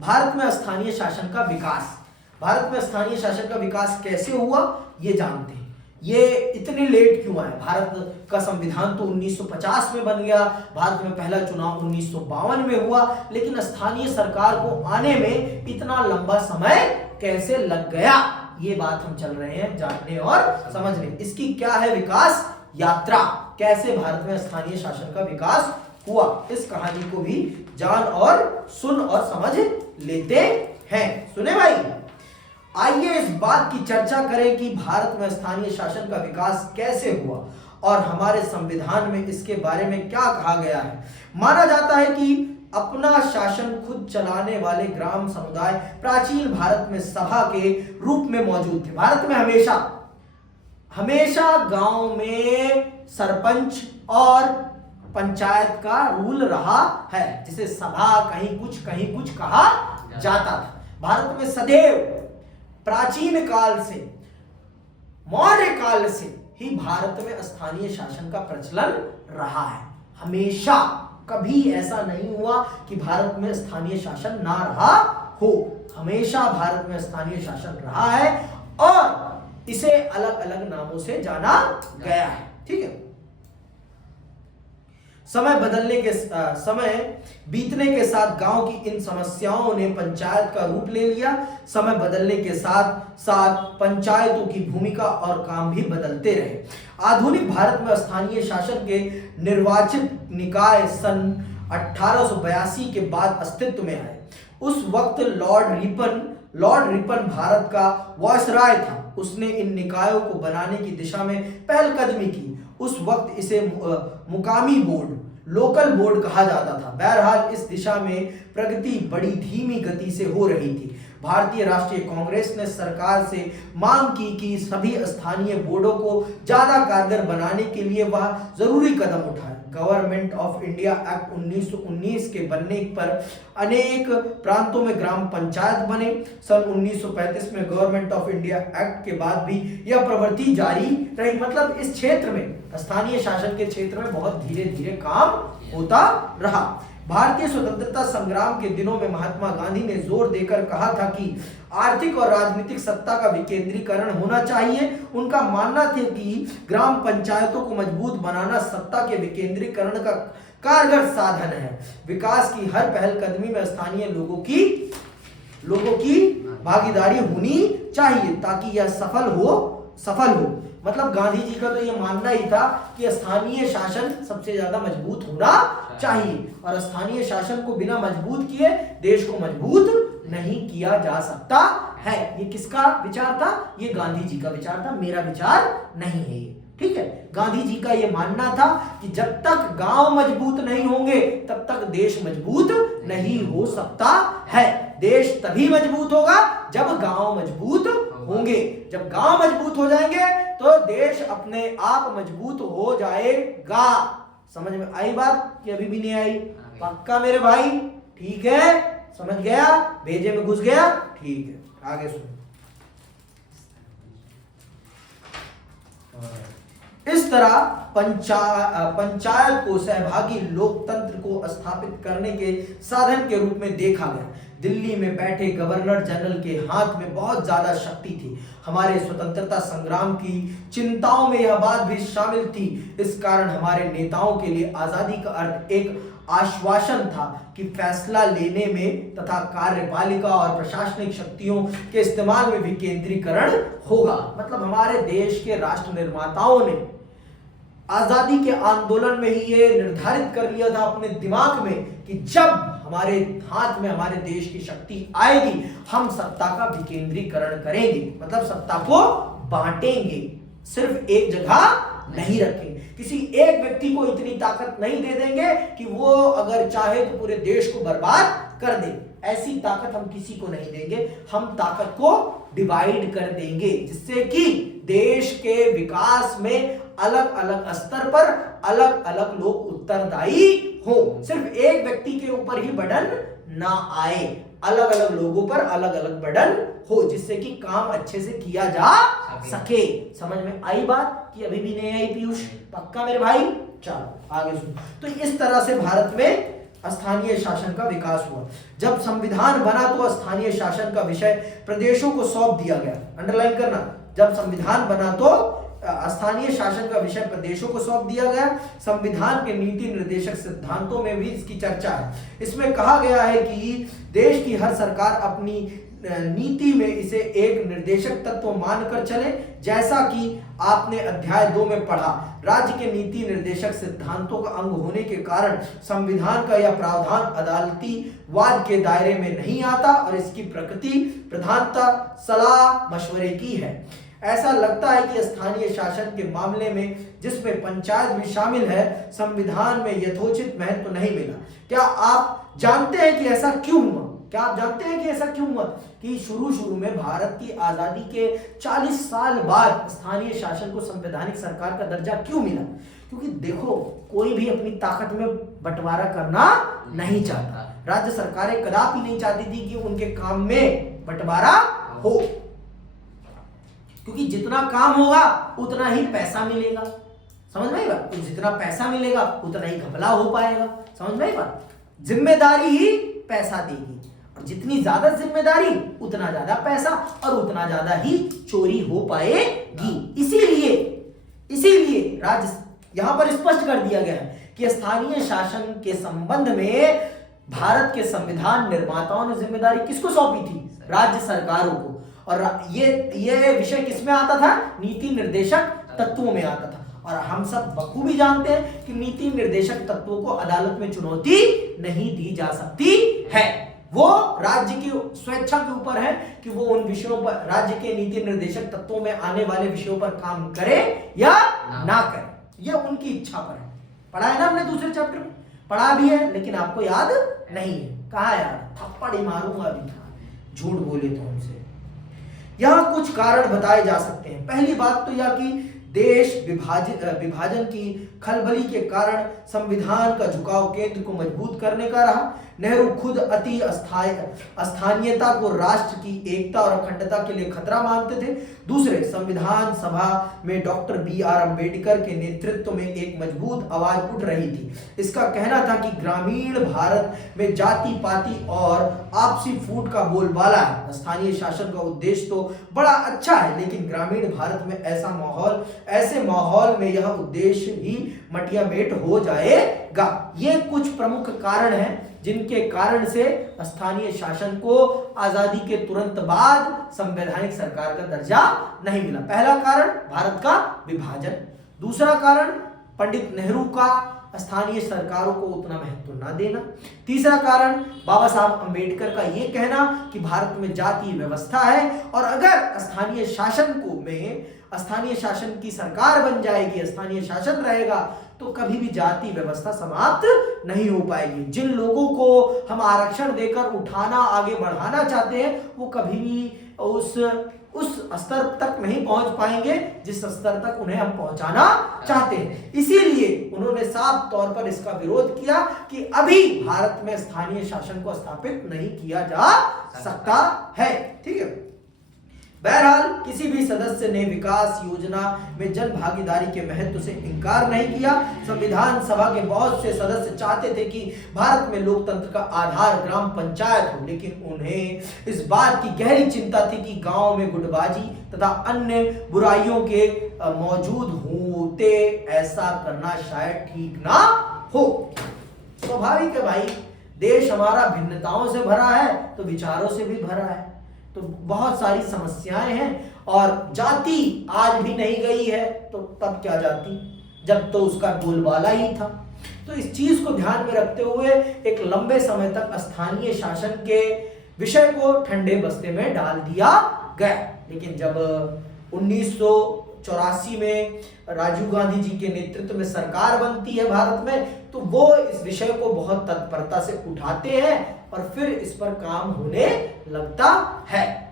भारत में स्थानीय शासन का विकास। भारत में स्थानीय शासन का विकास कैसे हुआ ये जानते हैं। ये इतने लेट क्यों आए? भारत का संविधान तो 1950 में बन गया, भारत में पहला चुनाव 1952 में हुआ, लेकिन स्थानीय सरकार को आने में इतना लंबा समय कैसे लग गया, ये बात हम चल रहे हैं जानने और समझने। इसकी क्या है विकास यात्रा, कैसे भारत में स्थानीय शासन का विकास हुआ, इस कहानी को भी जान और सुन और समझ लेते हैं। सुने भाई, आइए इस बात की चर्चा करें कि भारत में स्थानीय शासन का विकास कैसे हुआ और हमारे संविधान में इसके बारे में क्या कहा गया है। माना जाता है कि अपना शासन खुद चलाने वाले ग्राम समुदाय प्राचीन भारत में सभा के रूप में मौजूद थे। भारत में हमेशा गांव में सरपंच और पंचायत का रूल रहा है, जिसे सभा कहीं कुछ कहा जाता था। भारत में सदैव प्राचीन काल से, मौर्य काल से ही भारत में स्थानीय शासन का प्रचलन रहा है। हमेशा कभी ऐसा नहीं हुआ कि भारत में स्थानीय शासन ना रहा हो। हमेशा भारत में स्थानीय शासन रहा है और इसे अलग अलग नामों से जाना गया है। ठीक है, समय बीतने के साथ गांव की इन समस्याओं ने पंचायत का रूप ले लिया। समय बदलने के साथ साथ पंचायतों की भूमिका और काम भी बदलते रहे। आधुनिक भारत में स्थानीय शासन के निर्वाचित निकाय सन 1882 के बाद अस्तित्व में आए। उस वक्त लॉर्ड रिपन भारत का वायसराय था। उसने इन निकायों को बनाने की दिशा में पहलकदमी की। उस वक्त इसे मुकामी बोर्ड, लोकल बोर्ड कहा जाता था। बहरहाल इस दिशा में प्रगति बड़ी धीमी गति से हो रही थी। भारतीय राष्ट्रीय कांग्रेस ने सरकार से मांग की कि सभी स्थानीय बोर्डों को ज्यादा कारगर बनाने के लिए वह जरूरी कदम उठाए। गवर्नमेंट ऑफ इंडिया एक्ट 1919 के बनने पर अनेक प्रांतों में ग्राम पंचायत बने। सन 1935 में गवर्नमेंट ऑफ इंडिया एक्ट के बाद भी यह प्रवृत्ति जारी रही। मतलब इस क्षेत्र में, स्थानीय शासन के क्षेत्र में बहुत धीरे धीरे काम होता रहा। भारतीय स्वतंत्रता संग्राम के दिनों में महात्मा गांधी ने जोर देकर कहा था कि आर्थिक और राजनीतिक सत्ता का विकेंद्रीकरण होना चाहिए। उनका मानना था कि ग्राम पंचायतों को मजबूत बनाना सत्ता के विकेंद्रीकरण का कारगर साधन है। विकास की हर पहलकदमी में स्थानीय लोगों की भागीदारी होनी चाहिए ताकि यह सफल हो। मतलब गांधी जी का तो यह मानना ही था कि स्थानीय शासन सबसे ज्यादा मजबूत होना चाहिए और स्थानीय शासन को बिना मजबूत किए देश को मजबूत नहीं किया जा सकता है। ये किसका विचार था? ये गांधी जी का विचार था, मेरा विचार नहीं है ये। ठीक है, गांधी जी का ये मानना था कि जब तक गांव मजबूत नहीं होंगे तब तक देश मजबूत नहीं हो सकता है। देश तभी मजबूत होगा जब गांव मजबूत होंगे। जब गांव मजबूत हो जाएंगे तो देश अपने आप मजबूत हो जाएगा। समझ में आई बात कि अभी भी नहीं आई? पक्का मेरे भाई? ठीक है, समझ गया? भेजे में घुस गया? ठीक है, आगे सुनो। इस तरह पंचायत को सहभागी लोकतंत्र को स्थापित करने के साधन के रूप में देखा गया। दिल्ली में बैठे गवर्नर जनरल के हाथ में बहुत ज्यादा शक्ति थी। हमारे स्वतंत्रता संग्राम की चिंताओं में यह बात भी शामिल थी। इस कारण हमारे नेताओं के लिए आजादी का अर्थ एक आश्वासन था कि फैसला लेने में तथा कार्यपालिका और प्रशासनिक शक्तियों के इस्तेमाल में विकेंद्रीकरण होगा। मतलब हमारे देश के राष्ट्र निर्माताओं ने आजादी के आंदोलन में ही ये निर्धारित कर लिया था अपने दिमाग में कि जब हमारे हाथ में हमारे देश की शक्ति आएगी हम सत्ता का विकेंद्रीकरण करेंगे। मतलब सत्ता को बांटेंगे, सिर्फ एक जगह नहीं रखेंगे। किसी एक व्यक्ति को इतनी ताकत नहीं दे देंगे कि वो अगर चाहे तो पूरे देश को बर्बाद कर दे। ऐसी ताकत हम किसी को नहीं देंगे। हम ताकत को डिवाइड कर देंगे जिससे कि देश के विकास में अलग अलग स्तर पर अलग अलग लोग उत्तरदायी हो। सिर्फ एक व्यक्ति के ऊपर ही बर्डन ना आए, अलग अलग लोगों पर अलग अलग बर्डन हो जिससे कि काम अच्छे से किया जा सके। समझ में आई बात कि अभी भी नहीं आई पीयूष? पक्का मेरे भाई? चलो आगे सुनो। तो इस तरह से भारत में स्थानीय शासन का विकास हुआ। जब संविधान बना तो स्थानीय शासन का विषय प्रदेशों को सौंप दिया गया। अंडरलाइन करना, जब संविधान बना तो स्थानीय शासन का विषय प्रदेशों को सौंप दिया गया। संविधान के नीति निर्देशक सिद्धांतों में भी इसकी चर्चा है। इसमें कहा गया है कि देश की हर सरकार अपनी नीति में इसे एक निर्देशक तत्व मानकर चले, जैसा कि आपने अध्याय 2 में पढ़ा। राज्य के नीति निर्देशक सिद्धांतों का अंग होने के कारण संविधान का यह प्रावधान अदालती वाद के दायरे में नहीं आता और इसकी प्रकृति प्रधानता सलाह मशवरे की है। ऐसा लगता है कि स्थानीय शासन के मामले में, जिसमें पंचायत भी शामिल है, संविधान में यथोचित महत्व नहीं मिला। क्या आप जानते हैं कि ऐसा क्यों हुआ? क्या आप जानते हैं कि ऐसा क्यों हुआ कि शुरू में भारत की आजादी के 40 साल बाद स्थानीय शासन को संवैधानिक सरकार का दर्जा क्यों मिला? क्योंकि देखो, कोई भी अपनी ताकत में बंटवारा करना नहीं चाहता। राज्य सरकारें कदापि नहीं चाहती थी कि उनके काम में बंटवारा हो, क्योंकि जितना काम होगा उतना ही पैसा मिलेगा। समझ में आई बात? तो जितना पैसा मिलेगा उतना ही घपला हो पाएगा। समझ में आई बात? जिम्मेदारी ही पैसा देगी, और जितनी ज्यादा जिम्मेदारी उतना ज्यादा पैसा और उतना ज्यादा ही चोरी हो पाएगी। इसीलिए राज्य यहां पर स्पष्ट कर दिया गया है कि स्थानीय शासन के संबंध में भारत के संविधान निर्माताओं ने जिम्मेदारी किसको सौंपी थी? राज्य सरकारों को। और ये विषय किसमें आता था? नीति निर्देशक तत्वों में आता था। और हम सब बखूबी जानते हैं कि नीति निर्देशक तत्वों को अदालत में चुनौती नहीं दी जा सकती है। वो राज्य की स्वेच्छा के ऊपर है कि वो उन विषयों पर, राज्य के नीति निर्देशक तत्वों में आने वाले विषयों पर काम करे या ना करे, ये उनकी इच्छा पर है। पढ़ा है ना हमने दूसरे चैप्टर में? पढ़ा भी है, लेकिन आपको याद नहीं है। कहा याद? थप्पड़ ही मारूंगा अभी, झूठ बोले तो हमसे। यहाँ कुछ कारण बताए जा सकते हैं। पहली बात तो यह कि देश विभाजन की खलबली के कारण संविधान का झुकाव केंद्र को मजबूत करने का रहा। नेहरू खुद अति स्थानीयता को राष्ट्र की एकता और अखंडता के लिए खतरा मानते थे। दूसरे, संविधान सभा में डॉक्टर BR अम्बेडकर के नेतृत्व में एक मजबूत आवाज उठ रही थी। इसका कहना था कि ग्रामीण भारत में जाति पाति और आपसी फूट का बोलबाला है। स्थानीय शासन का उद्देश्य तो बड़ा अच्छा है, लेकिन ग्रामीण भारत में ऐसे माहौल में यह उद्देश्य ही मटियामेट हो जाएगा। ये कुछ प्रमुख कारण हैं जिनके कारण से स्थानीय शासन को आजादी के तुरंत बाद संवैधानिक सरकार का दर्जा नहीं मिला। पहला कारण भारत का विभाजन, दूसरा कारण पंडित नेहरू का स्थानीय सरकारों को उतना महत्व न देना, तीसरा कारण बाबा साहब अम्बेडकर का यह कहना कि भारत में जातीय व्यवस्था है और अगर स्थानीय शासन की सरकार बन जाएगी, स्थानीय शासन रहेगा, तो कभी भी जाति व्यवस्था समाप्त नहीं हो पाएगी। जिन लोगों को हम आरक्षण देकर उठाना, आगे बढ़ाना चाहते हैं, वो कभी भी उस स्तर तक नहीं पहुंच पाएंगे जिस स्तर तक उन्हें हम पहुंचाना चाहते हैं। इसीलिए उन्होंने साफ तौर पर इसका विरोध किया कि अभी भारत में स्थानीय शासन को स्थापित नहीं किया जा सकता है। ठीक है। बहरहाल किसी भी सदस्य ने विकास योजना में जन भागीदारी के महत्व से इनकार नहीं किया। संविधान सभा के बहुत से सदस्य चाहते थे कि भारत में लोकतंत्र का आधार ग्राम पंचायत हो, लेकिन उन्हें इस बात की गहरी चिंता थी कि गांव में गुटबाजी तथा अन्य बुराइयों के मौजूद होते ऐसा करना शायद ठीक ना हो। स्वाभाविक है भाई, देश हमारा भिन्नताओं से भरा है तो विचारों से भी भरा है, तो बहुत सारी समस्याएं हैं। और जाति आज भी नहीं गई है, तो तब क्या जाति, जब तो उसका बोलबाला ही था। तो इस चीज को ध्यान में रखते हुए एक लंबे समय तक स्थानीय शासन के विषय को ठंडे बस्ते में डाल दिया गया। लेकिन जब 1984 में राजीव गांधी जी के नेतृत्व में सरकार बनती है भारत में, तो वो इस विषय को बहुत तत्परता से उठाते हैं और फिर इस पर काम होने लगता है।